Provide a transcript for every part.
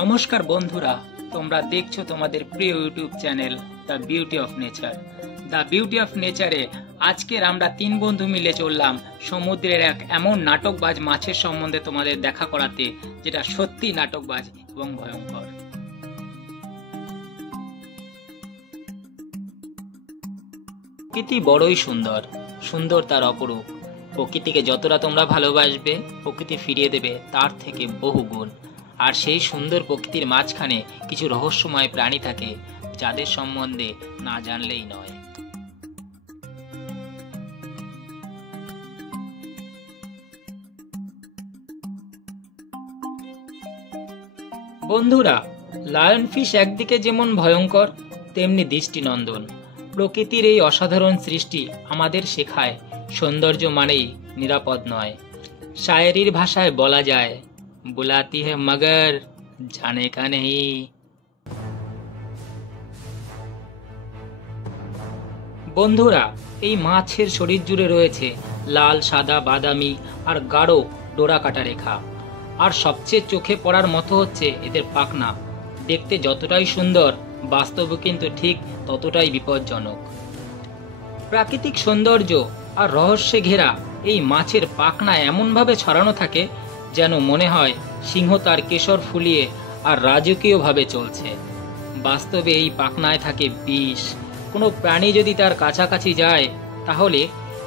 নমস্কার বন্ধুরা, তোমরা দেখছো তোমাদের প্রিয় YouTube channel the beauty of nature. The beauty of নেচারে আজকের আমরা তিন বন্ধু মিলে চললাম সমুদ্রের এক এমন নাটকবাজ মাছের সম্বন্ধে তোমাদের দেখা করাতে, যেটা সত্যি নাটকবাজ এবং ভয়ঙ্কর। প্রকৃতি বড়ই সুন্দর, সুন্দর তার অপরূপ। প্রকৃতিকে যতটা তোমরা ভালোবাসবে, প্রকৃতি ফিরিয়ে দেবে তার থেকে বহু গুণ। আর সেই সুন্দর প্রকৃতির মাঝখানে কিছু রহস্যময় প্রাণী থাকে, যাদের সম্বন্ধে না জানলেই নয়। বন্ধুরা, লায়ন ফিশ একদিকে যেমন ভয়ঙ্কর, তেমনি দৃষ্টিনন্দন। প্রকৃতির এই অসাধারণ সৃষ্টি আমাদের শেখায় সৌন্দর্য মানেই নিরাপদ নয়। শায়েরির ভাষায় বলা যায়, বুলাতি হে মগর জানে কা নেহি। বন্ধুরা, এই মাছের শরীর জুড়ে রয়েছে লাল, সাদা, বাদামি আর গাঢ় ডোরা কাটা রেখা। আর সবচেয়ে চোখে পড়ার মতো হচ্ছে এদের পাখনা। দেখতে যতটাই সুন্দর, বাস্তবে কিন্তু ঠিক ততটাই বিপজ্জনক। প্রাকৃতিক সৌন্দর্য আর রহস্যে ঘেরা এই মাছের পাখনা এমনভাবে ছড়ানো থাকে যেন মনে হয় সিংহ তার কেশর ফুলিয়ে আর রাজকীয়ভাবে চলছে। বাস্তবে এই পাখনায় থাকে বিষ। কোনো প্রাণী যদি তার কাছাকাছি যায়, তাহলে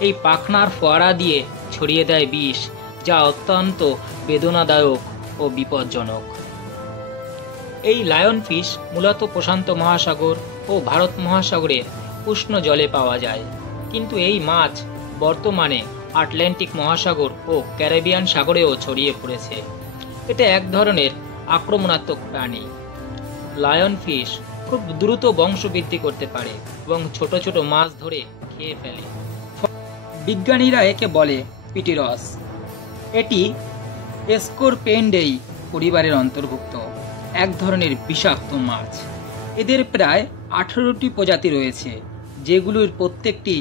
এই পাখনার ফোয়ারা দিয়ে ছড়িয়ে দেয় বিষ, যা অত্যন্ত বেদনাদায়ক ও বিপজ্জনক। এই লায়ন ফিশ মূলত প্রশান্ত মহাসাগর ও ভারত মহাসাগরের উষ্ণ জলে পাওয়া যায়, কিন্তু এই মাছ বর্তমানে আটলান্টিক মহাসাগর ও ক্যারিবিয়ান সাগরেও ছড়িয়ে পড়েছে। এটা এক ধরনের আক্রমণাত্মক প্রাণী। লায়ন ফিশ খুব দ্রুত বংশবৃদ্ধি করতে পারে এবং ছোট ছোট মাছ ধরে খেয়ে ফেলে। বিজ্ঞানীরা একে বলে পিটিরস। এটি স্করপিয়নডেই পরিবারের অন্তর্ভুক্ত এক ধরনের বিষাক্ত মাছ। এদের প্রায় 18টি প্রজাতি রয়েছে, যেগুলোর প্রত্যেকটি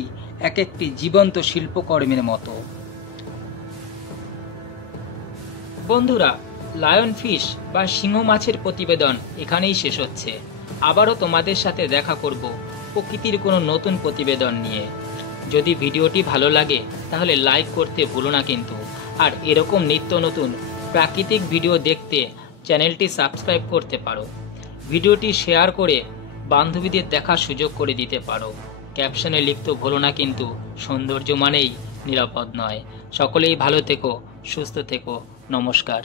এক একটি জীবন্ত শিল্পকর্মের মতো। বন্ধুরা, লায়ন ফিশ বা সিংহ মাছের প্রতিবেদন এখানেই শেষ হচ্ছে। আবারও তোমাদের সাথে দেখা করব প্রকৃতির কোনো নতুন প্রতিবেদন নিয়ে। যদি ভিডিওটি ভালো লাগে তাহলে লাইক করতে ভুলো না কিন্তু। আর এরকম নিত্য নতুন প্রাকৃতিক ভিডিও দেখতে চ্যানেলটি সাবস্ক্রাইব করতে পারো। ভিডিওটি শেয়ার করে বান্ধবীদের দেখার সুযোগ করে দিতে পারো। ক্যাপশনে লিখতে ভুলো না কিন্তু, সৌন্দর্য মানেই নিরাপদ নয়। সকলেই ভালো থেকো, সুস্থ থেকো। নমস্কার।